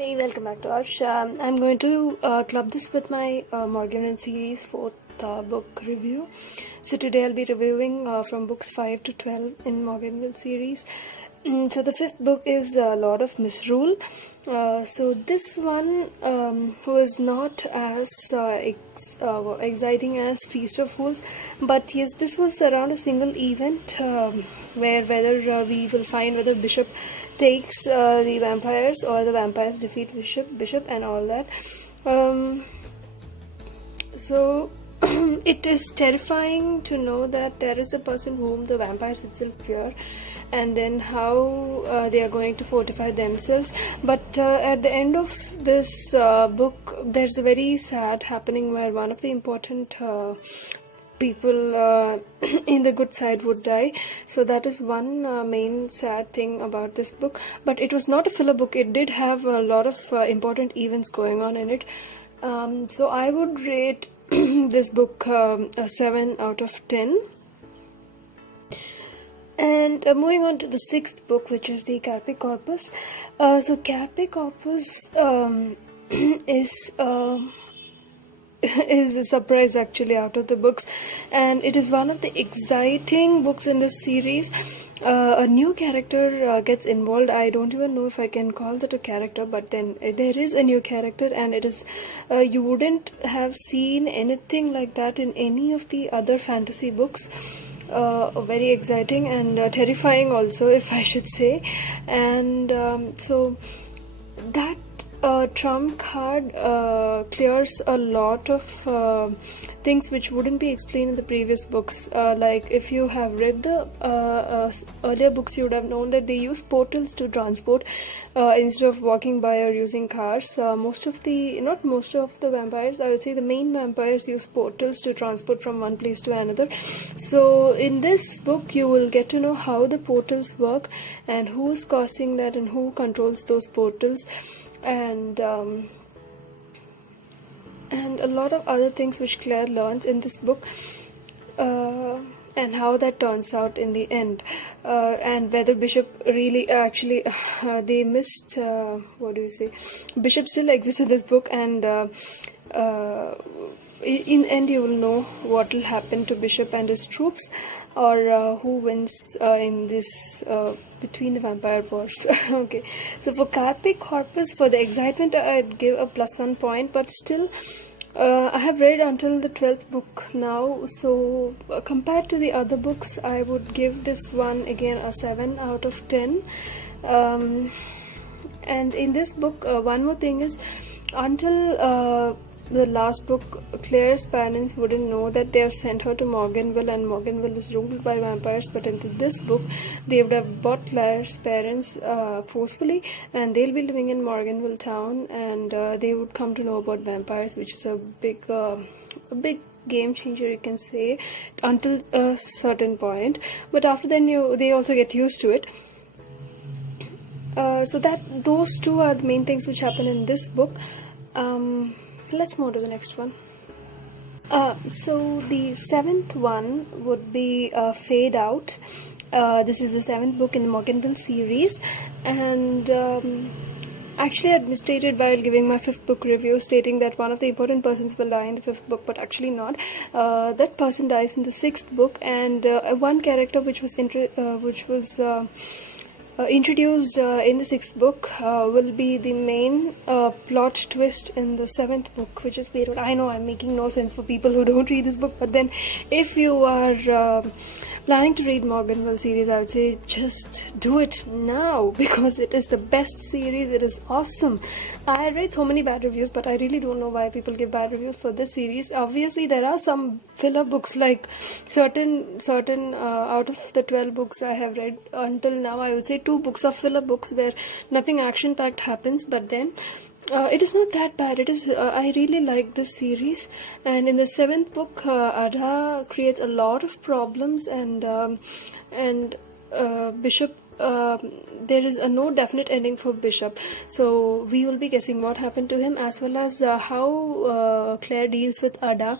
Hey, welcome back to Arsh. I'm going to club this with my Morgan series 4th book review. So today I'll be reviewing from books 5 to 12 in Morganville series. So the 5th book is Lord of Misrule. So this one was not as exciting as Feast of Fools, but yes, this was around a single event where whether we will find whether Bishop takes the vampires or the vampires defeat Bishop and all that. So it is terrifying to know that there is a person whom the vampires itself fear, and then how they are going to fortify themselves. But at the end of this book, there's a very sad happening where one of the important people in the good side would die. So that is one main sad thing about this book. But it was not a filler book. It did have a lot of important events going on in it. So I would rate this book a 7 out of 10. And moving on to the 6th book, which is the Carpe Corpus. So Carpe Corpus is is a surprise actually out of the books, and it is one of the exciting books in this series. A new character gets involved. I don't even know if I can call that a character, but then there is a new character, and it is you wouldn't have seen anything like that in any of the other fantasy books. Very exciting and terrifying also, if I should say. And so that trump card clears a lot of things which wouldn't be explained in the previous books. Like if you have read the earlier books, you would have known that they use portals to transport instead of walking by or using cars. Not most of the vampires, I would say the main vampires use portals to transport from one place to another. So in this book you will get to know how the portals work and who's causing that and who controls those portals, and a lot of other things which Claire learns in this book, and how that turns out in the end, and whether Bishop really actually they missed what do you say, Bishop still exists in this book, and in end you will know what will happen to Bishop and his troops, or who wins in this between the vampire wars. Okay, so for Carpe Corpus, for the excitement I'd give a +1 point, but still I have read until the 12th book now, so compared to the other books I would give this one again a 7 out of 10. And in this book, one more thing is, until the last book, Claire's parents wouldn't know that they have sent her to Morganville, and Morganville is ruled by vampires. But in this book, they would have bought Claire's parents forcefully, and they'll be living in Morganville town, and they would come to know about vampires, which is a big game changer, you can say, until a certain point. But after then, they also get used to it. So those two are the main things which happen in this book. Let's move to the next one. So the 7th one would be Fade Out. This is the 7th book in the Morganville series, and actually I had misstated while giving my 5th book review, stating that one of the important persons will die in the 5th book, but actually not. That person dies in the 6th book, and one character which was introduced in the 6th book will be the main plot twist in the 7th book, which is Beirut. I know I'm making no sense for people who don't read this book, but then if you are planning to read Morganville series, I would say just do it now, because it is the best series. It is awesome. I read so many bad reviews, but I really don't know why people give bad reviews for this series. Obviously there are some filler books, like certain out of the 12 books I have read until now, I would say 2 books are filler books where nothing action packed happens, but then it is not that bad. It is I really like this series. And in the 7th book, Ada creates a lot of problems, and Bishop, there is no definite ending for Bishop, so we will be guessing what happened to him, as well as how Claire deals with Ada.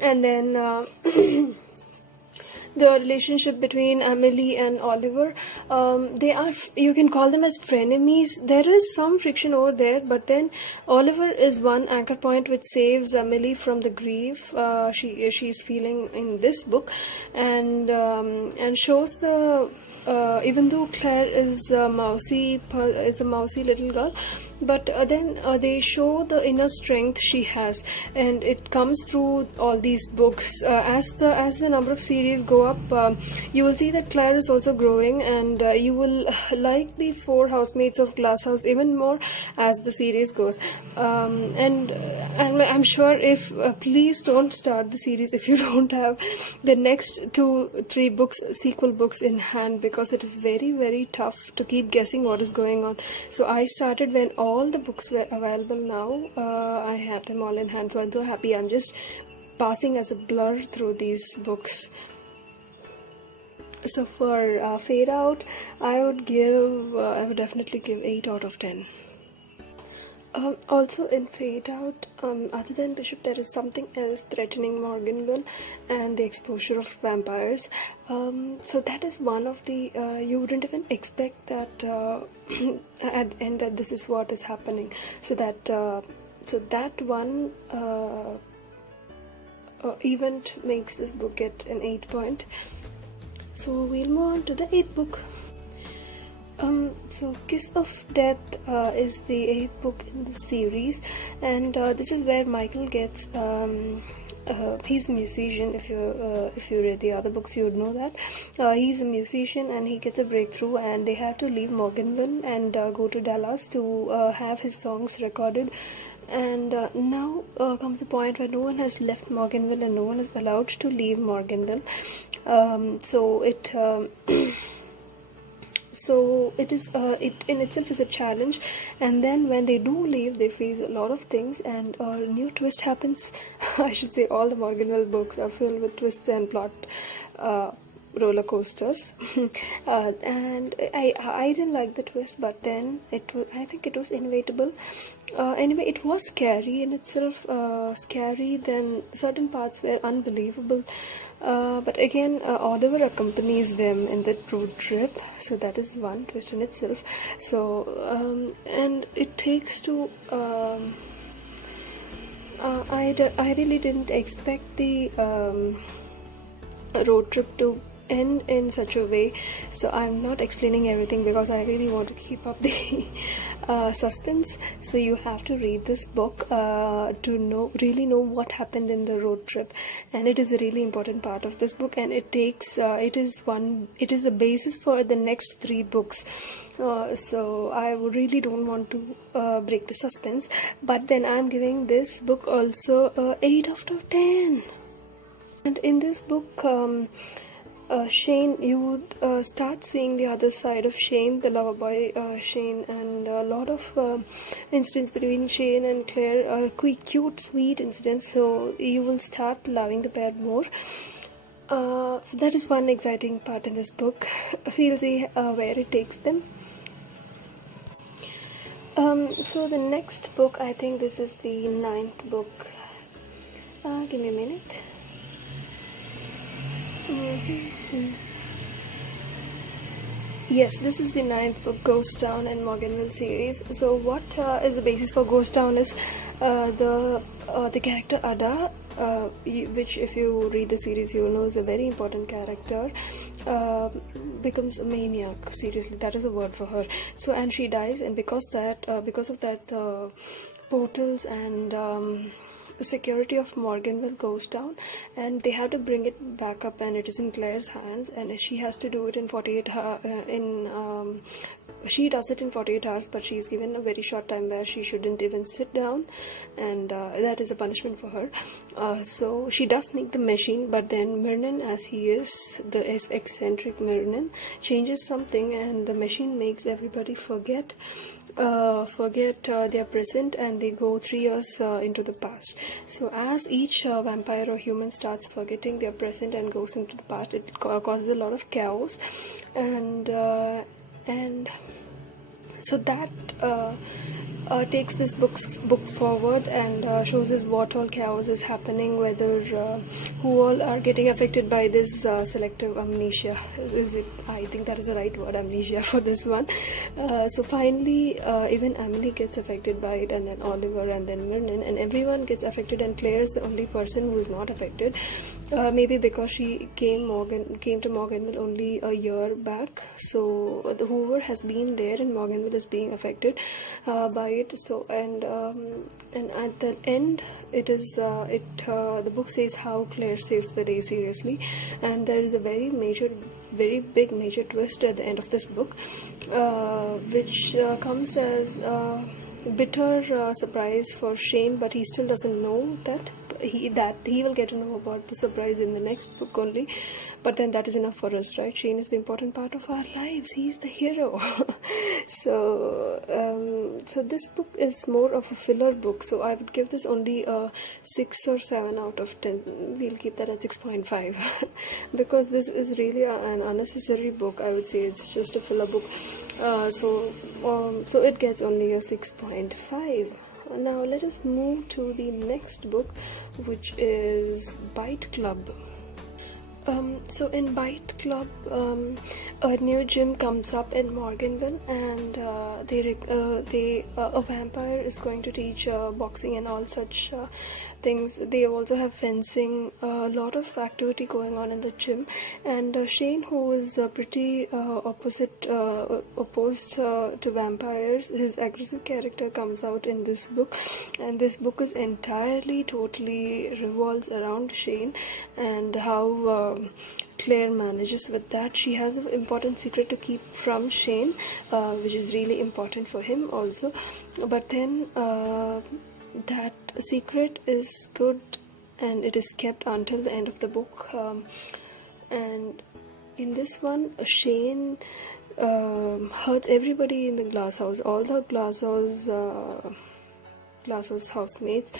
And then the relationship between Emily and Oliver. They are, you can call them as frenemies. There is some friction over there, but then Oliver is one anchor point which saves Emily from the grief she's feeling in this book, and shows the even though Claire is a mousy little girl, but then they show the inner strength she has, and it comes through all these books. As the number of series go up, you will see that Claire is also growing, and you will like the four housemates of Glass House even more as the series goes. And I'm sure, if please don't start the series if you don't have the next 2-3 books, sequel books in hand, because it is very, very tough to keep guessing what is going on. So I started when all the books were available. Now I have them all in hand, so I'm so happy. I'm just passing as a blur through these books. So for Fade Out, I would definitely give 8 out of 10. Also in Fade Out, other than Bishop, there is something else threatening Morganville and the exposure of vampires. So that is one of the, you wouldn't even expect that at the end that this is what is happening. So that one event makes this book get an 8 point. So we'll move on to the 8th book. So Kiss of Death is the 8th book in the series, and this is where Michael gets he's a musician. If you read the other books, you would know that he's a musician, and he gets a breakthrough, and they have to leave Morganville and go to Dallas to have his songs recorded. And now comes a point where no one has left Morganville and no one is allowed to leave Morganville. So it is it in itself is a challenge, and then when they do leave, they face a lot of things, and a new twist happens. I should say all the Morganville books are filled with twists and plot roller coasters. And I didn't like the twist, but then I think it was inevitable. Anyway, it was scary in itself, scary, then certain parts were unbelievable. But again, Oliver accompanies them in that road trip, so that is one twist in itself. So and it takes to I really didn't expect the road trip to end in such a way, so I'm not explaining everything because I really want to keep up the suspense. So you have to read this book to really know what happened in the road trip, and it is a really important part of this book, and it is the basis for the next 3 books. So I really don't want to break the suspense, but then I'm giving this book also 8 out of 10. And in this book, Shane, you would start seeing the other side of Shane, the lover boy Shane, and a lot of incidents between Shane and Claire, cute, sweet incidents, so you will start loving the pair more. So that is one exciting part in this book. We'll see where it takes them. So the next book, I think this is the 9th book. Give me a minute. Yes, this is the 9th book, Ghost Town and Morganville series. So what is the basis for Ghost Town is the character Ada, which if you read the series you know is a very important character, becomes a maniac. Seriously, that is a word for her. So, and she dies, and because of that portals and the security of Morganville goes down, and they have to bring it back up, and it is in Claire's hands, and she has to do it in 48 she does it in 48 hours, but she's given a very short time where she shouldn't even sit down, and that is a punishment for her. So she does make the machine, but then Myrnin, as he is the eccentric Myrnin, changes something, and the machine makes everybody forget their present, and they go 3 years into the past. So as each vampire or human starts forgetting their present and goes into the past, it causes a lot of chaos, and so that takes this book forward and shows us what all chaos is happening, whether who all are getting affected by this selective amnesia. I think that is the right word, amnesia, for this one. So finally, even Emily gets affected by it, and then Oliver, and then Vernon, and everyone gets affected, and Claire is the only person who is not affected. Maybe because she came to Morganville only a year back, so the Hoover has been there, and Morganville is being affected by it. So and at the end, it is the book says how Claire saves the day seriously, and there is a very big major twist at the end of this book, which comes as bitter surprise for Shane, but he still doesn't know that he will get to know about the surprise in the next book only. But then that is enough for us, right? Shane is the important part of our lives. He's the hero. So this book is more of a filler book, so I would give this only a 6 or 7 out of 10. We'll keep that at 6.5 because this is really an unnecessary book. I would say it's just a filler book. So it gets only a 6.5. Now let us move to the next book, which is Bite Club. So in Bite Club, a new gym comes up in Morganville, and a vampire is going to teach boxing and all such things. They also have fencing, a lot of activity going on in the gym, and Shane, who is pretty opposed to vampires, his aggressive character comes out in this book, and this book is totally revolves around Shane and how Claire manages with that. She has an important secret to keep from Shane, which is really important for him also, but then that secret is good and it is kept until the end of the book. And in this one, Shane hurts everybody in the glass house. All the glass house housemates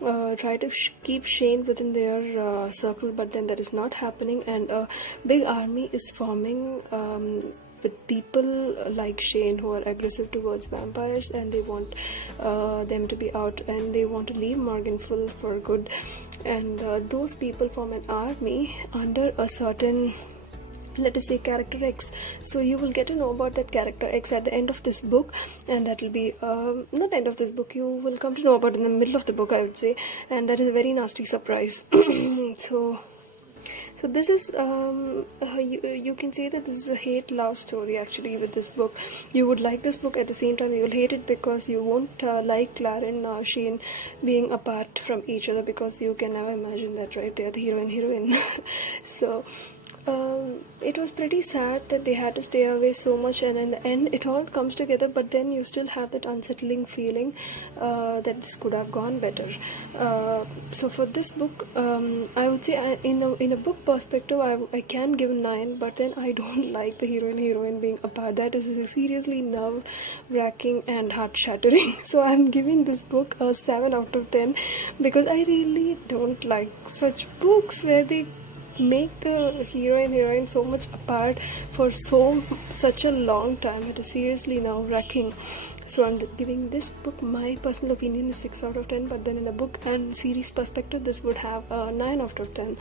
try to keep Shane within their circle, but then that is not happening, and a big army is forming with people like Shane who are aggressive towards vampires, and they want them to be out, and they want to leave Morganville for good. And those people form an army under a certain, let us say, character X. So you will get to know about that character X at the end of this book, and that will be not end of this book, you will come to know about it in the middle of the book, I would say, and that is a very nasty surprise. So this is you can say that this is a hate-love story actually with this book. You would like this book, at the same time you will hate it because you won't like Claire and Shane being apart from each other, because you can never imagine that, right? They are the hero and heroine. So it was pretty sad that they had to stay away so much, and in the end it all comes together, but then you still have that unsettling feeling that this could have gone better. So for this book, I would say in a book perspective I can give 9, but then I don't like the hero and heroine being apart. That is seriously nerve-wracking and heart-shattering. So I'm giving this book a 7 out of 10 because I really don't like such books where they make the hero and heroine so much apart for such a long time. It is seriously nerve-wracking. So I'm giving this book, my personal opinion is 6 out of 10, but then in a book and series perspective this would have a 9 out of 10.